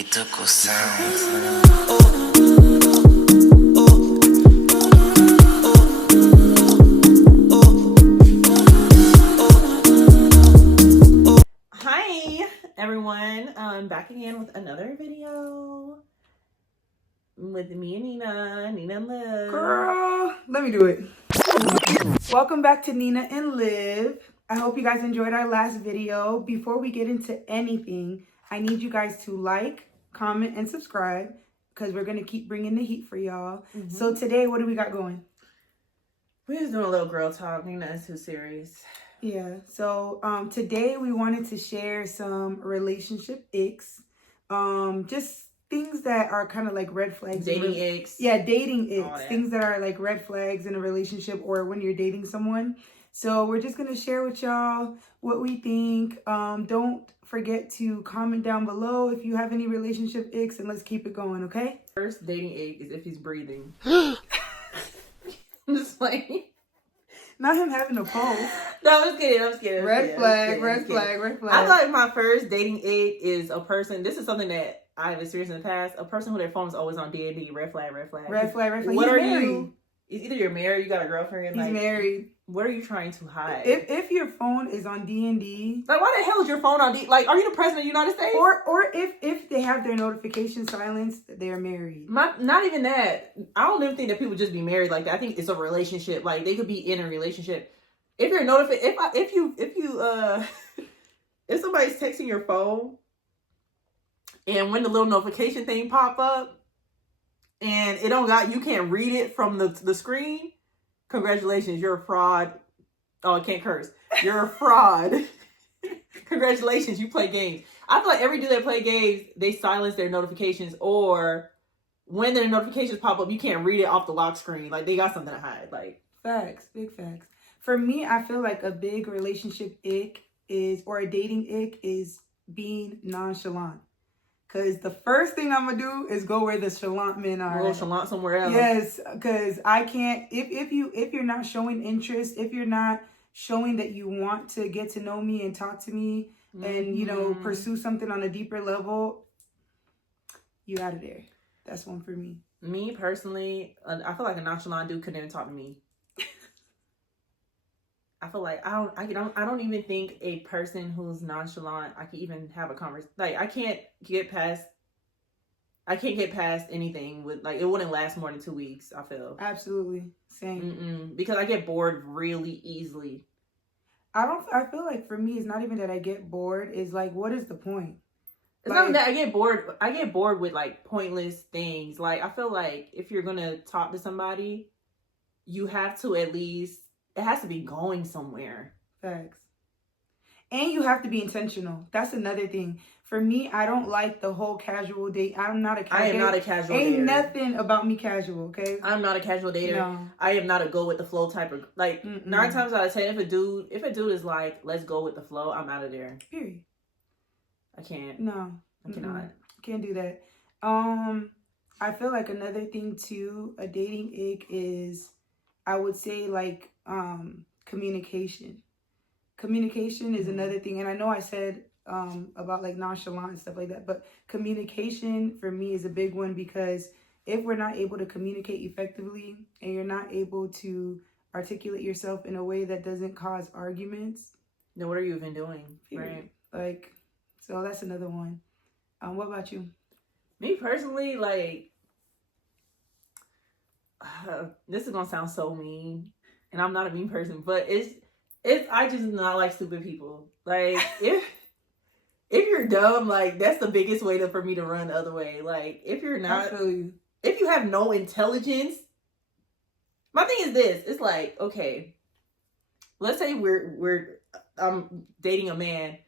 Kitoko sounds. Hi everyone, I'm back again with another video with me and Nina and Liv. Girl, let me do it. Welcome back to Nina and Liv. I hope you guys enjoyed our last video. Before we get into anything, I need you guys to like, comment, and subscribe because we're going to keep bringing the heat for y'all. So today, what do we got going? We're just doing a little girl talk. Nina is too serious. Yeah, so today we wanted to share some relationship icks. Just things that are kind of like red flags. Dating icks. Yeah, dating icks. Things that are like red flags in a relationship or when you're dating someone. So we're just going to share with y'all what we think. Don't forget to comment down below if you have any relationship icks, and let's keep it going, okay? First dating ick is if he's breathing. I'm just like... Not him having a pulse. No, I'm just kidding. Red flag. I feel like my first dating ick is a person. This is something that I've experienced in the past. A person who their phone is always on D&D. Red flag. What are you? It's either you're married, you got a girlfriend. He's married. What are you trying to hide? If your phone is on D&D, like, why the hell is your phone on D? Like, are you the president of the United States? Or if they have their notification silenced, they're married. Not even that. I don't even think that people just be married like that. I think it's a relationship. Like, they could be in a relationship. If you're notified, if somebody's texting your phone, and when the little notification thing pop up, and you can't read it from the screen. Congratulations, you're a fraud. Oh, I can't curse. You're a fraud. Congratulations, you play games. I feel like every dude that play games, they silence their notifications, or when their notifications pop up, you can't read it off the lock screen. Like, they got something to hide. Like, facts, big facts. For me, I feel like a big relationship ick or a dating ick is being nonchalant. Because the first thing I'm going to do is go where the chalant men are. A little chalant somewhere else. Yes, because I can't, if you're not showing interest, if you're not showing that you want to get to know me and talk to me and, pursue something on a deeper level, you out of there. That's one for me. Me, personally, I feel like a nonchalant dude couldn't even talk to me. I feel like I don't even think a person who's nonchalant, I can even have a conversation. Like, I can't get past anything with, like, it wouldn't last more than 2 weeks, I feel. Absolutely. Same. Because I get bored really easily. I feel like for me, it's not even that I get bored. It's like, what is the point? It's not that I get bored. I get bored with, like, pointless things. Like, I feel like if you're going to talk to somebody, you have to at least, it has to be going somewhere. Facts. And you have to be intentional. That's another thing. For me, I don't like the whole casual date. I am not a casual dater. Ain't nothing about me casual, okay? I'm not a casual dater. No. I am not a go with the flow type of, like, 9 times out of 10, if a dude is like, let's go with the flow, I'm out of there. Period. I can't. No. I cannot. Can't do that. I feel like another thing too, a dating ick is, I would say, like, communication. Communication is another thing. And I know I said about, like, nonchalant and stuff like that, but communication for me is a big one, because if we're not able to communicate effectively and you're not able to articulate yourself in a way that doesn't cause arguments, then what are you even doing? Period. Right? Like, so that's another one. What about you? Me personally, like, this is gonna sound so mean, and I'm not a mean person, but I just not like stupid people. Like, if you're dumb, like, that's the biggest way for me to run the other way. Like, if you're not, if you have no intelligence, my thing is this: it's like, okay, let's say I'm dating a man.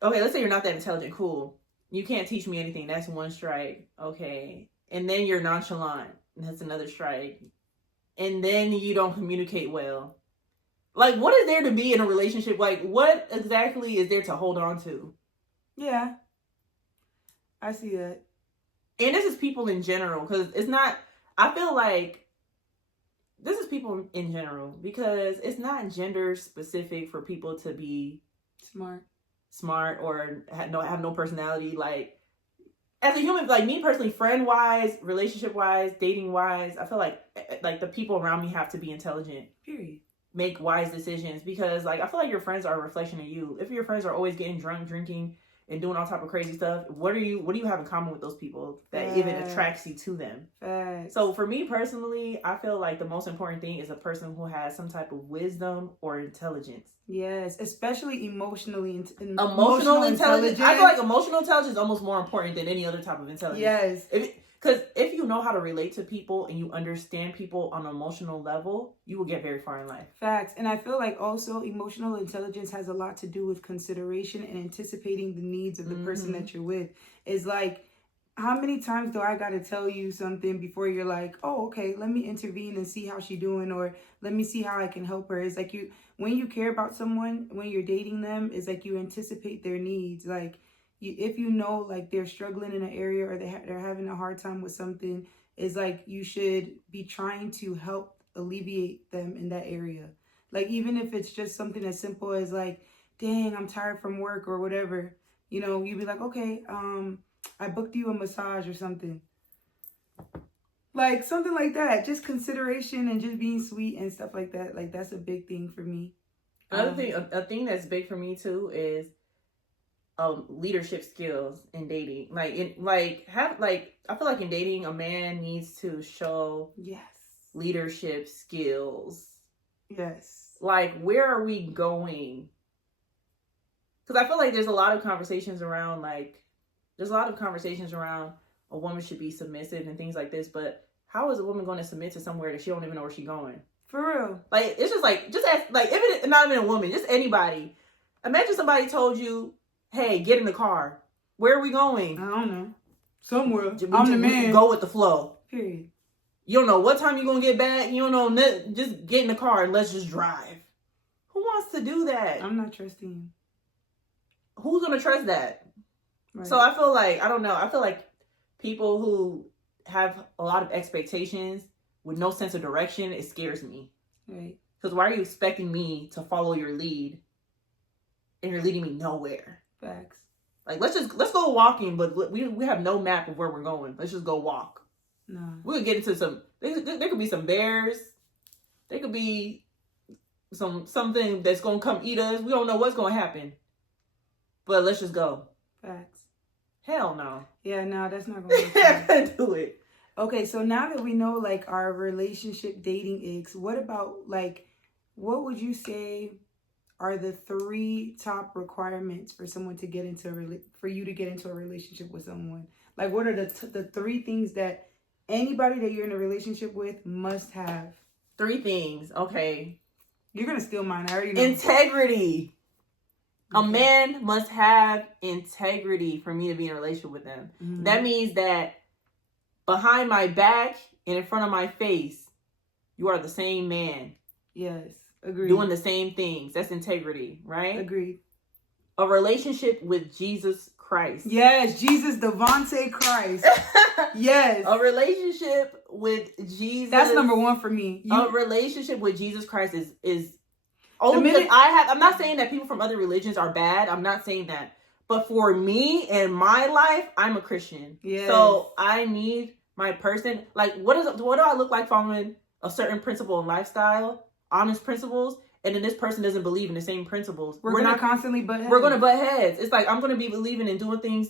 Okay, let's say you're not that intelligent. Cool, you can't teach me anything. That's one strike. Okay, and then you're nonchalant. That's another strike. And then you don't communicate well. Like, what is there to be in a relationship? Like, what exactly is there to hold on to? Yeah. I see that. And this is people in general, because it's not, I feel like this is people in general, because it's not gender specific for people to be smart or have no personality. Like, as a human, like me personally, friend wise, relationship wise, dating wise, I feel like the people around me have to be intelligent. Period. Make wise decisions, because like I feel like your friends are a reflection of you. If your friends are always getting drunk, drinking, and doing all type of crazy stuff, what do you have in common with those people that even attracts you to them? So for me personally, I feel like the most important thing is a person who has some type of wisdom or intelligence. Yes, especially emotional intelligence. I feel like emotional intelligence is almost more important than any other type of intelligence. Yes. Because if you know how to relate to people and you understand people on an emotional level, you will get very far in life. Facts. And I feel like also emotional intelligence has a lot to do with consideration and anticipating the needs of the person that you're with. It's like, how many times do I got to tell you something before you're like, oh, okay, let me intervene and see how she's doing, or let me see how I can help her. It's like when you care about someone, when you're dating them, it's like you anticipate their needs. Like, if you know like they're struggling in an area, or they're having a hard time with something, it's like you should be trying to help alleviate them in that area. Like, even if it's just something as simple as like, dang, I'm tired from work or whatever, you'd be like, okay, I booked you a massage or something. Like something like that. Just consideration and just being sweet and stuff like that. Like, that's a big thing for me. Another thing, a thing that's big for me too is leadership skills in dating. I feel like in dating, a man needs to show leadership skills. Yes. Like, where are we going? Because I feel like there's a lot of conversations around a woman should be submissive and things like this, but how is a woman going to submit to somewhere that she don't even know where she's going? For real. Like, it's just ask, like, if it's not even a woman, just anybody. Imagine somebody told you, hey, get in the car. Where are we going? I don't know. Somewhere. I'm the man. Go with the flow. Period. You don't know what time you're going to get back. You don't know. Just get in the car and let's just drive. Who wants to do that? I'm not trusting you. Who's going to trust that? Right. So I feel like, I don't know. I feel like people who have a lot of expectations with no sense of direction, it scares me. Right. Because why are you expecting me to follow your lead and you're leading me nowhere? Facts. Like, let's go walking, but we have no map of where we're going. Let's just go walk. No. We could get into there could be some bears. There could be something that's going to come eat us. We don't know what's going to happen. But let's just go. Facts. Hell no. Yeah, no, that's not going to I can't do it. Okay, so now that we know, like, our relationship dating icks, what about, like, what would you say are the 3 top requirements for someone to get into for you to get into a relationship with someone? Like, what are the 3 things that anybody that you're in a relationship with must have? 3 things. Okay. You're going to steal mine. I already know. Integrity. Okay. A man must have integrity for me to be in a relationship with them. Mm-hmm. That means that behind my back and in front of my face, you are the same man. Yes. Agreed. Doing the same things. That's integrity, right? Agreed. A relationship with Jesus Christ. Yes, Jesus Devontae Christ. Yes. A relationship with Jesus. That's number 1 for me. A relationship with Jesus Christ is only because I'm not saying that people from other religions are bad. I'm not saying that. But for me in my life, I'm a Christian. Yes. So I need my person. Like, what do I look like following a certain principle and lifestyle? Honest principles, and then this person doesn't believe in the same principles. We're going to constantly butt heads. We're going to butt heads. It's like, I'm going to be believing in doing things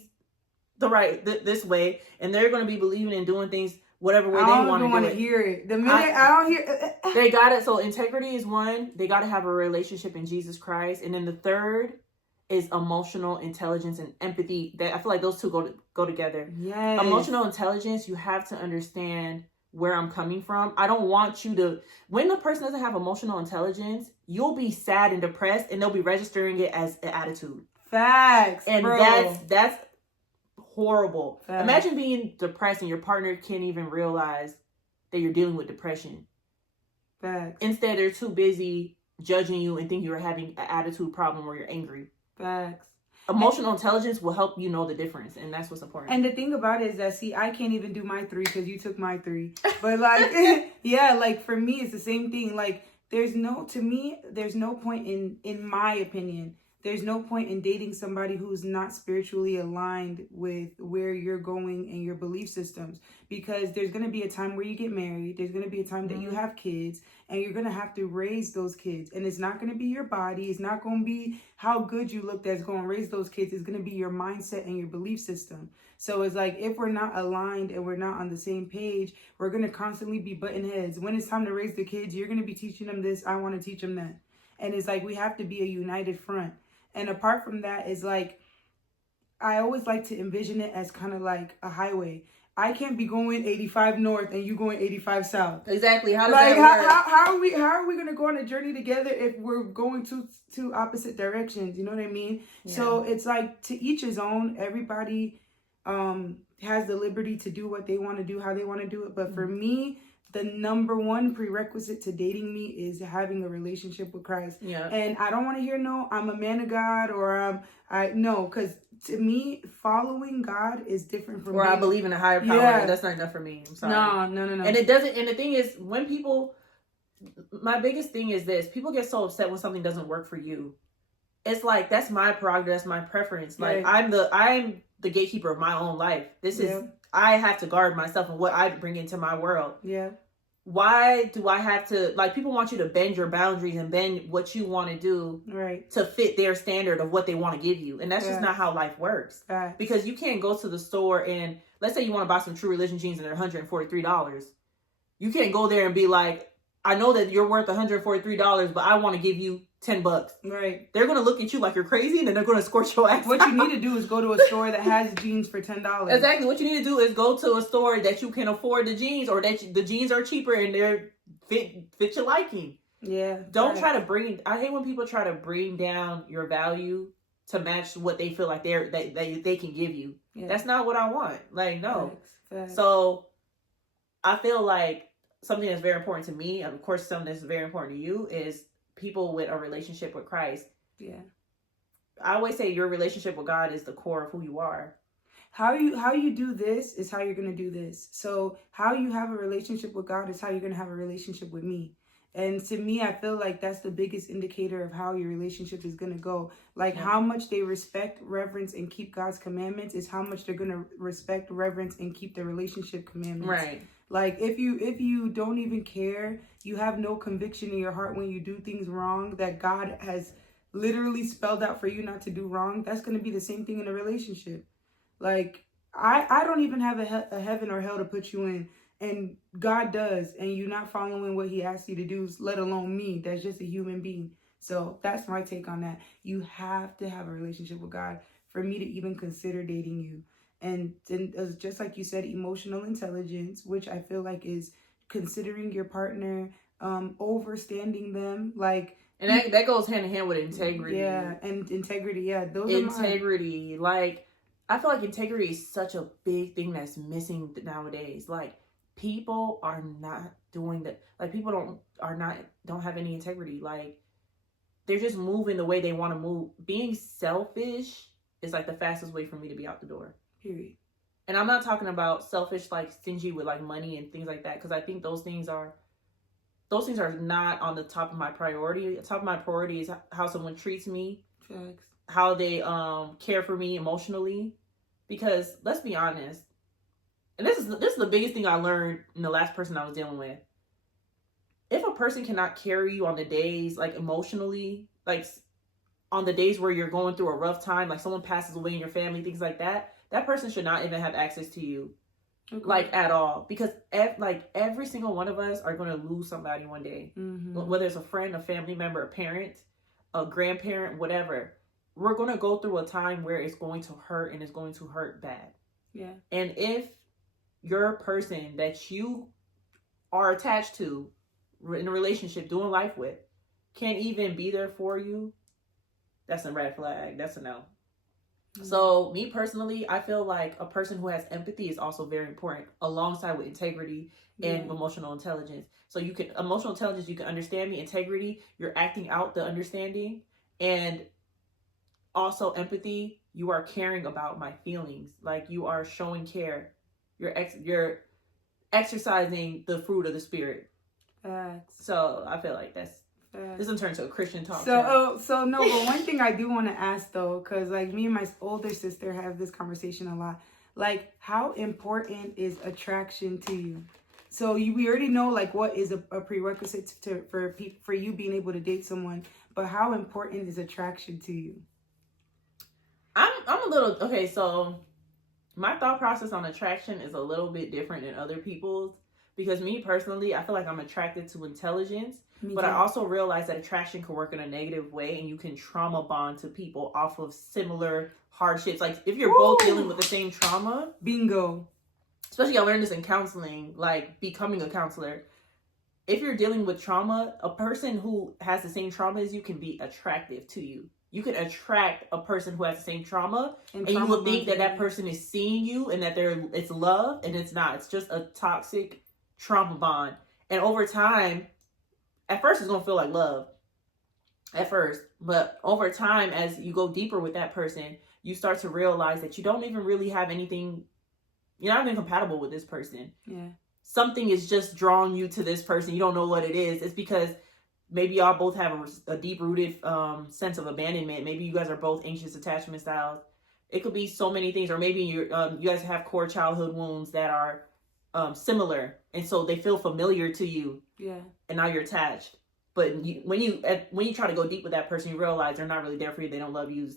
this way, and they're going to be believing in doing things whatever way they want to do it. I don't want to hear it. The minute I don't hear they got it. So integrity is 1. They got to have a relationship in Jesus Christ. And then the 3rd is emotional intelligence and empathy. That I feel like those 2 go together. Yes. Emotional intelligence, you have to understand where I'm coming from. I don't want you to, when the person doesn't have emotional intelligence, you'll be sad and depressed and they'll be registering it as an attitude. Facts. And bro. that's horrible. Facts. Imagine being depressed and your partner can't even realize that you're dealing with depression. Facts. Instead, they're too busy judging you and think you're having an attitude problem or you're angry. Facts. Emotional intelligence will help you know the difference, and that's what's important. And the thing about it is that, see, I can't even do my 3 because you took my 3. But, like, yeah, like, for me, it's the same thing. Like, there's no point in my opinion, there's no point in dating somebody who's not spiritually aligned with where you're going and your belief systems, because there's going to be a time where you get married, there's going to be a time that you have kids, and you're going to have to raise those kids, and it's not going to be your body, it's not going to be how good you look that's going to raise those kids, it's going to be your mindset and your belief system. So it's like, if we're not aligned and we're not on the same page, we're going to constantly be butting heads. When it's time to raise the kids, you're going to be teaching them this, I want to teach them that. And it's like, we have to be a united front. And apart from that, is like, I always like to envision it as kind of like a highway. I can't be going 85 north and you going 85 south. Exactly. How does like, that work? How are we going to go on a journey together if we're going two opposite directions? You know what I mean? Yeah. So it's like, to each his own. Everybody has the liberty to do what they want to do, how they want to do it. But for me, the number one prerequisite to dating me is having a relationship with Christ. Yeah. And I don't want to hear no, I'm a man of God, or no, because to me, following God is different from. Or I believe in a higher power. Yeah. That's not enough for me. I'm sorry. No. And it doesn't. And the thing is, when people, my biggest thing is this: people get so upset when something doesn't work for you. It's like, that's my progress, my preference. Like, I'm the gatekeeper of my own life. This is, I have to guard myself and what I bring into my world. Yeah. Why do I have to, like, people want you to bend your boundaries and bend what you want to do to fit their standard of what they want to give you. And that's just not how life works. Because you can't go to the store and, let's say you want to buy some True Religion jeans and they're $143. You can't go there and be like, I know that you're worth $143, but I want to give you $10. Right. They're going to look at you like you're crazy, and then they're going to escort your ass. What you need to do is go to a store that has jeans for $10. Exactly. What you need to do is go to a store that you can afford the jeans, or that the jeans are cheaper and they're fit your liking. Yeah. Don't try to bring, I hate when people try to bring down your value to match what they feel like they can give you. Yeah. That's not what I want. Like, no. Facts. So I feel like something that's very important to me, and of course something that's very important to you, is people with a relationship with Christ. Yeah. I always say your relationship with God is the core of who you are. How you do this is how you're going to do this. So how you have a relationship with God is how you're going to have a relationship with me. And to me, I feel like that's the biggest indicator of how your relationship is going to go. Like, how much they respect, reverence, and keep God's commandments is how much they're going to respect, reverence, and keep the relationship commandments. Right. Like, if you don't even care, you have no conviction in your heart when you do things wrong that God has literally spelled out for you not to do wrong, that's going to be the same thing in a relationship. Like, I don't even have a heaven or hell to put you in, and God does, and you're not following what he asks you to do, let alone me, that's just a human being. So that's my take on that. You have to have a relationship with God for me to even consider dating you. And just like you said, emotional intelligence, which I feel like is considering your partner, overstanding them, like, and that goes hand in hand with integrity. Yeah, and integrity. Yeah, those integrity. Like, I feel like integrity is such a big thing that's missing nowadays. Like, people are not doing that. Like, people don't have any integrity. Like, they're just moving the way they want to move. Being selfish is like the fastest way for me to be out the door. Period. And I'm not talking about selfish, like stingy with like money and things like that, because I think those things are not on the top of my priority. The top of my priority is how someone treats me. Facts. How they care for me emotionally. Because let's be honest, and this is the biggest thing I learned in the last person I was dealing with. If a person cannot carry you on the days, like emotionally, like on the days where you're going through a rough time, like someone passes away in your family, things like that, that person should not even have access to you. Okay. Like, at all. Because every single one of us are going to lose somebody one day. Mm-hmm. Whether it's a friend, a family member, a parent, a grandparent, whatever. We're going to go through a time where it's going to hurt, and it's going to hurt bad. Yeah. And if your person that you are attached to in a relationship, doing life with, can't even be there for you, that's a red flag. That's a no. Mm-hmm. So me personally, I feel like a person who has empathy is also very important, alongside with integrity and emotional intelligence. So emotional intelligence, you can understand me. Integrity, you're acting out the understanding. And also empathy, you are caring about my feelings. Like, you are showing care. You're exercising the fruit of the spirit. So I feel like that's This done turned to a Christian talk. So no, but one thing I do want to ask though, because like me and my older sister have this conversation a lot. Like, how important is attraction to you? So we already know like what is a prerequisite for you being able to date someone, but how important is attraction to you? I'm a little okay. So my thought process on attraction is a little bit different than other people's, because me personally, I feel like I'm attracted to intelligence, but I also realize that attraction can work in a negative way, and you can trauma bond to people off of similar hardships. Like if you're both dealing with the same trauma, bingo. Especially I learned this in counseling, like becoming a counselor. If you're dealing with trauma, a person who has the same trauma as you can be attractive to you. You can attract a person who has the same trauma, and you will think that that person is seeing you and that it's love, and it's not. It's just a toxic trauma bond. And over time, at first it's going to feel like love. At first. But over time, as you go deeper with that person, you start to realize that you don't even really have anything. You're not even compatible with this person. Yeah. Something is just drawing you to this person. You don't know what it is. It's because maybe y'all both have a deep-rooted sense of abandonment. Maybe you guys are both anxious attachment styles. It could be so many things. Or maybe you guys have core childhood wounds that are similar. And so they feel familiar to you. Yeah. And now you're attached. But when you try to go deep with that person, you realize they're not really there for you. They don't love you.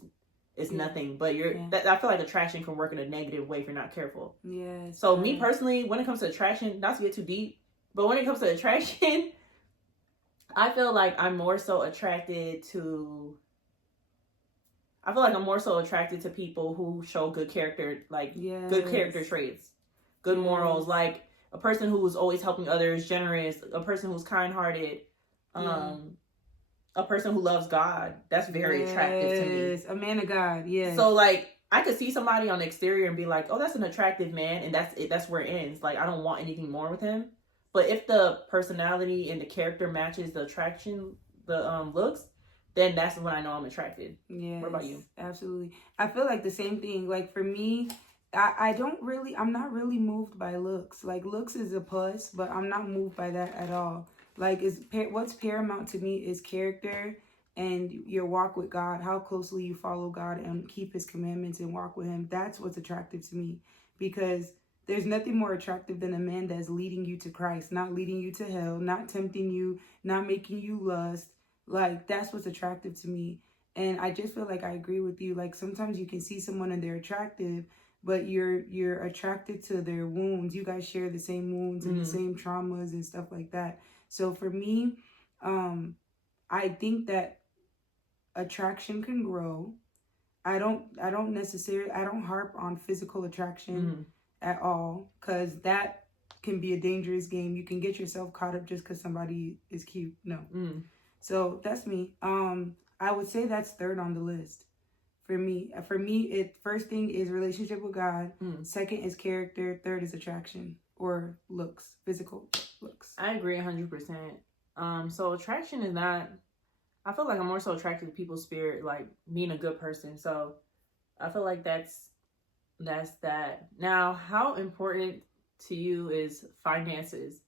It's nothing. But I feel like attraction can work in a negative way if you're not careful. Yes. So me personally, when it comes to attraction, not to get too deep, but when it comes to attraction, I feel like I'm more so attracted to people who show good character, like good character traits, good morals, like a person who's always helping others, generous, a person who's kind-hearted, a person who loves God. That's very attractive to me. A man of God, yes. So like I could see somebody on the exterior and be like, oh, that's an attractive man, and that's it. That's where it ends. Like I don't want anything more with him. But if the personality and the character matches the attraction, the looks, then that's when I know I'm attracted. Yeah. What about you? Absolutely. I feel like the same thing. Like for me, I'm not really moved by looks. Like looks is a plus, but I'm not moved by that at all. Like what's paramount to me is character and your walk with God, how closely you follow God and keep his commandments and walk with him. That's what's attractive to me, because there's nothing more attractive than a man that's leading you to Christ, not leading you to hell, not tempting you, not making you lust. Like that's what's attractive to me. And I just feel like I agree with you. Like sometimes you can see someone and they're attractive, but you're attracted to their wounds. You guys share the same wounds and the same traumas and stuff like that. So for me, I think that attraction can grow. I don't harp on physical attraction at all, because that can be a dangerous game. You can get yourself caught up just because somebody is cute. No. So that's me. I would say that's third on the list. For me, first thing is relationship with God. Second is character. Third is attraction or looks, physical looks. I agree 100%. So attraction is not. I feel like I'm more so attracted to people's spirit, like being a good person. So I feel like that's that. Now, how important to you is finances?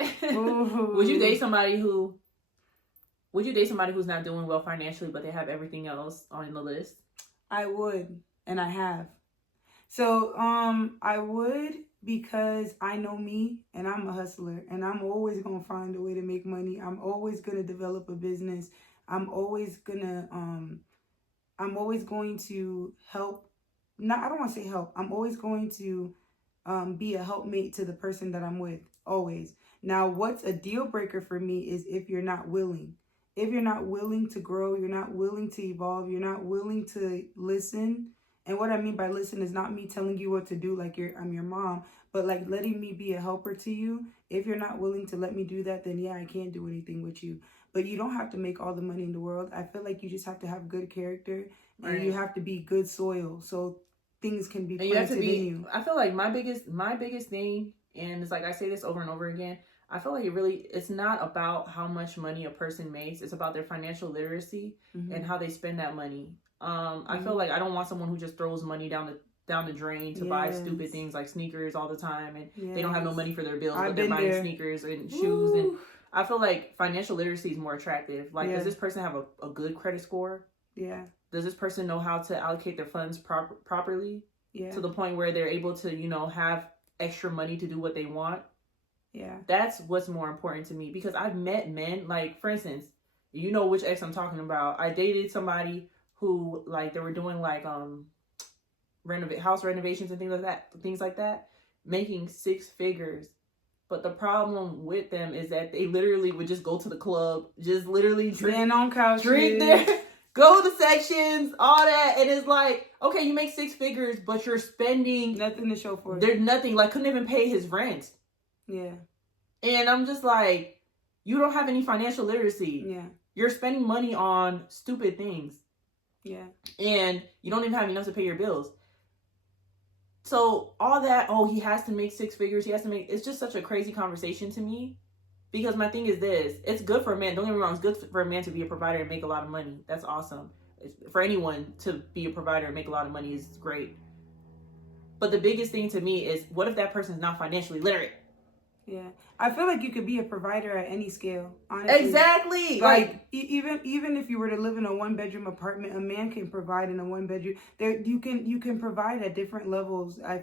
Would you date somebody who's not doing well financially, but they have everything else on the list? I would, and I have. So, I would, because I know me and I'm a hustler and I'm always going to find a way to make money. I'm always going to develop a business. I'm always going to help. I don't want to say help. I'm always going to be a helpmate to the person that I'm with, always. Now, what's a deal breaker for me is if you're not willing. If you're not willing to grow, you're not willing to evolve, you're not willing to listen. And what I mean by listen is not me telling you what to do like I'm your mom, but like letting me be a helper to you. If you're not willing to let me do that, then yeah, I can't do anything with you. But you don't have to make all the money in the world. I feel like you just have to have good character, and you have to be good soil, so things can be planted in you. I feel like my biggest thing, and it's like I say this over and over again, I feel like it's not about how much money a person makes. It's about their financial literacy and how they spend that money. I feel like I don't want someone who just throws money down the drain to buy stupid things like sneakers all the time, and they don't have no money for their bills, but they're buying sneakers and shoes. And I feel like financial literacy is more attractive. Like, Yeah. does this person have a good credit score? Yeah. Does this person know how to allocate their funds properly Yeah. to the point where they're able to, you know, have extra money to do what they want? Yeah. That's what's more important to me, because I've met men, like, for instance, you know which ex I'm talking about. I dated somebody who, like, they were doing like house renovations and things like that, making 6 figures. But the problem with them is that they literally would just go to the club, just literally stand on couches, drink there, go to sections, all that. And it's like, okay, you make 6 figures, but you're spending nothing to show for it. There's nothing, like, couldn't even pay his rent. Yeah. And I'm just like, you don't have any financial literacy. Yeah. You're spending money on stupid things. Yeah. And you don't even have enough to pay your bills. So all that, oh, he has to make 6 figures, it's just such a crazy conversation to me. Because my thing is this, it's good for a man, don't get me wrong, it's good for a man to be a provider and make a lot of money. That's awesome. For anyone to be a provider and make a lot of money is great. But the biggest thing to me is, what if that person's not financially literate? Yeah, I feel like you could be a provider at any scale, honestly. Exactly. Like even if you were to live in a 1-bedroom apartment, a man can provide in a 1-bedroom. There you can provide at different levels. I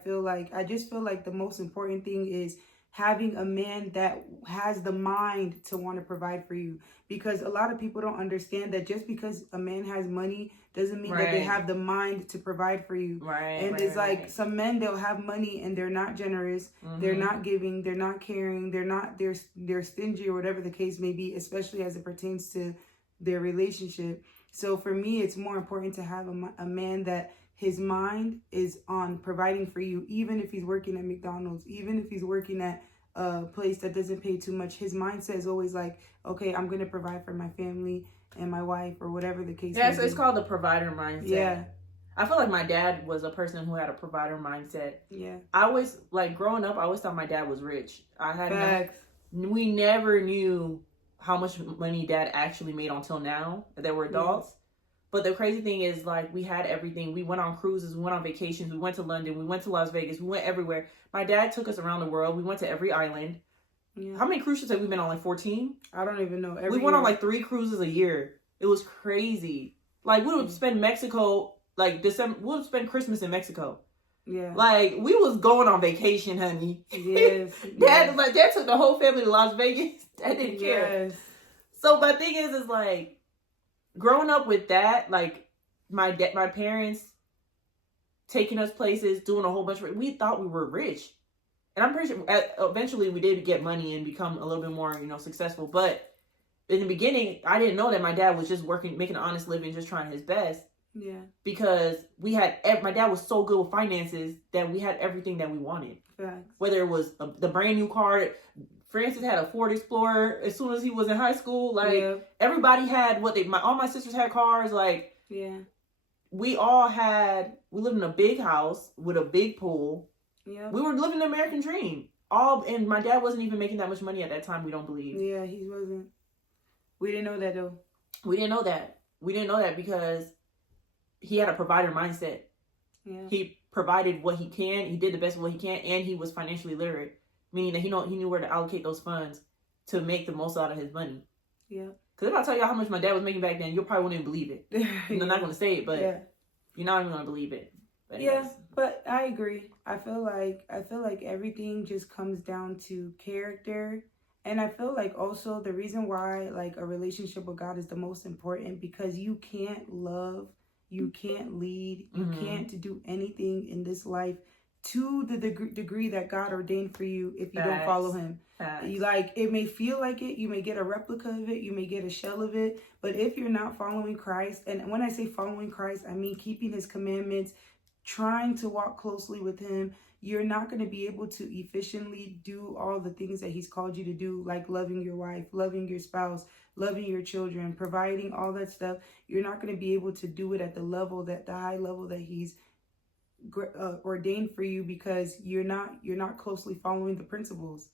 just feel like the most important thing is having a man that has the mind to want to provide for you, because a lot of people don't understand that just because a man has money doesn't mean that they have the mind to provide for you. It's like some men, they'll have money and they're not generous, they're not giving, they're not caring, they're stingy, or whatever the case may be, especially as it pertains to their relationship. So for me, it's more important to have a man that his mind is on providing for you, even if he's working at McDonald's, even if he's working at a place that doesn't pay too much. His mindset is always like, okay, I'm going to provide for my family and my wife, or whatever the case may be. It's called the provider mindset. Yeah. I feel like my dad was a person who had a provider mindset. Yeah. I always, like, growing up, I always thought my dad was rich. Facts. We never knew how much money dad actually made until now that we're adults. Yeah. But the crazy thing is, like, we had everything. We went on cruises, we went on vacations, we went to London, we went to Las Vegas, we went everywhere. My dad took us around the world. We went to every island. Yeah. How many cruise ships have we been on? Like 14? I don't even know. We went on like 3 cruises a year. It was crazy. Like, we would spend Mexico, like December, we would spend Christmas in Mexico. Yeah. Like, we was going on vacation, honey. Yes. Dad took the whole family to Las Vegas. Dad didn't care. Yes. So my thing is like, growing up with that, like, my parents taking us places, doing a whole bunch of, we thought we were rich. And I'm pretty sure eventually we did get money and become a little bit more, successful. But in the beginning, I didn't know that my dad was just working, making an honest living, just trying his best. Yeah. Because my dad was so good with finances that we had everything that we wanted. Facts. Whether it was the brand new car. Francis had a Ford Explorer as soon as he was in high school. Like, everybody had all my sisters had cars. Like, yeah. We lived in a big house with a big pool. Yeah. We were living the American dream. And my dad wasn't even making that much money at that time, we don't believe. Yeah, he wasn't. We didn't know that, though. We didn't know that because he had a provider mindset. Yeah. He provided what he can. He did the best of what he can. And he was financially literate. Meaning that he knew where to allocate those funds to make the most out of his money. Yeah. Because if I tell y'all how much my dad was making back then, you probably wouldn't even believe it. I'm not going to say it, but you're not even going to believe it. But yeah, but I agree. I feel like everything just comes down to character. And I feel like also the reason why, like, a relationship with God is the most important, because you can't love, you can't lead, you can't do anything in this life to the degree that God ordained for you if you don't follow him. It may feel like it, you may get a replica of it, you may get a shell of it, but if you're not following Christ, and when I say following Christ, I mean keeping his commandments, trying to walk closely with him, you're not going to be able to efficiently do all the things that he's called you to do, like loving your wife, loving your spouse, loving your children, providing all that stuff. You're not going to be able to do it at the high level that he's ordained for you, because you're not closely following the principles.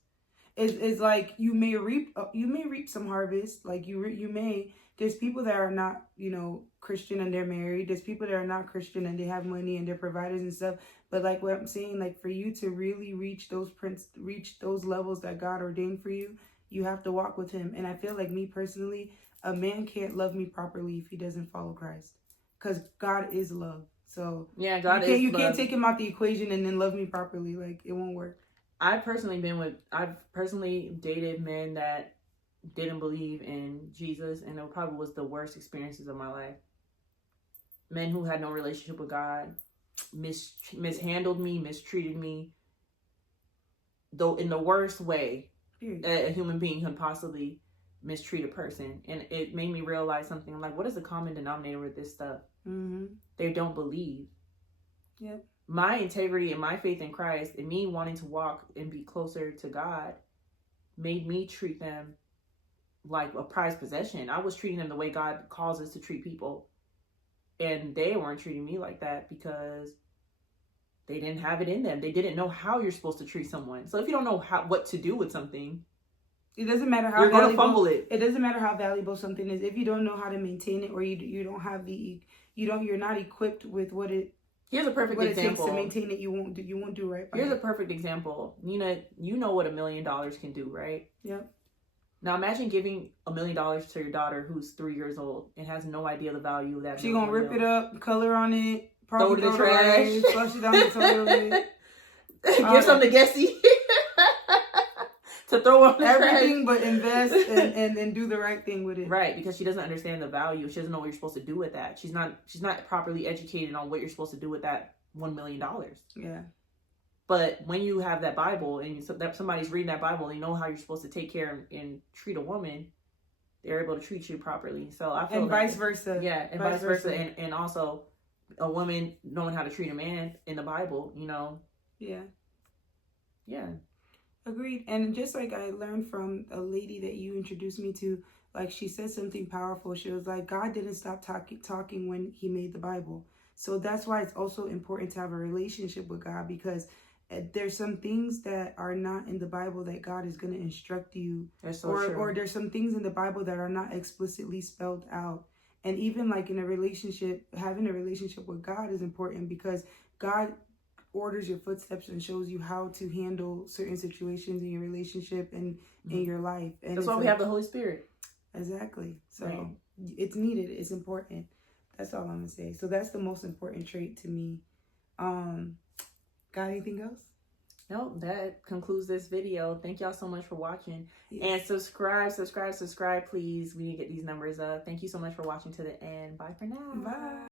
It's like you may reap some harvest. Like you may. There's people that are not Christian and they're married. There's people that are not Christian and they have money and they're providers and stuff. But like what I'm saying, like, for you to really reach those levels that God ordained for you, You have to walk with him. And I feel like, me personally, a man can't love me properly if he doesn't follow Christ, because God is love. So yeah, God is you love. can't take him out the equation and then love me properly. Like, it won't work. I've personally dated men that didn't believe in Jesus, and it probably was the worst experiences of my life. Men who had no relationship with God, mishandled me, mistreated me, though in the worst way a human being could possibly mistreat a person. And it made me realize something. I'm like, what is the common denominator with this stuff? Mm-hmm. They don't believe. Yep. My integrity and my faith in Christ and me wanting to walk and be closer to God made me treat them like a prized possession. I was treating them the way God calls us to treat people. And they weren't treating me like that because they didn't have it in them. They didn't know how you're supposed to treat someone. So if you don't know what to do with something, it doesn't matter how you're valuable, going to fumble it. It doesn't matter how valuable something is. If you don't know how to maintain it, or you don't have you're not equipped with what it Here's a perfect example. It takes to maintain it, you won't do right by Here's it. a perfect example. You know what $1 million can do, right? Yep. Now imagine giving $1 million to your daughter who's 3 years old and has no idea the value of that. She gonna rip it up, color on it, throw it in the trash, flush it down the toilet. Give some to Gessie to throw on the everything, trash. but invest and do the right thing with it. Right, because she doesn't understand the value. She doesn't know what you're supposed to do with that. She's not properly educated on what you're supposed to do with that $1 million. Yeah. But when you have that Bible and somebody's reading that Bible and you know how you're supposed to take care and treat a woman, they're able to treat you properly. So I feel and vice versa. Yeah, and vice versa. And also a woman knowing how to treat a man in the Bible, Yeah. Yeah. Agreed. And just like I learned from a lady that you introduced me to, like, she said something powerful. She was like, God didn't stop talking when he made the Bible. So that's why it's also important to have a relationship with God, because there's some things that are not in the Bible that God is going to instruct you. That's so true. Or there's some things in the Bible that are not explicitly spelled out. And even like in a relationship, having a relationship with God is important, because God orders your footsteps and shows you how to handle certain situations in your relationship and in your life. And that's why we have the Holy Spirit. Exactly. So right. It's needed. It's important. That's all I'm gonna say. So that's the most important trait to me. Got anything else? No, that concludes this video. Thank y'all so much for watching. Yes. And subscribe, please. We need to get these numbers up. Thank you so much for watching to the end. Bye for now. Bye.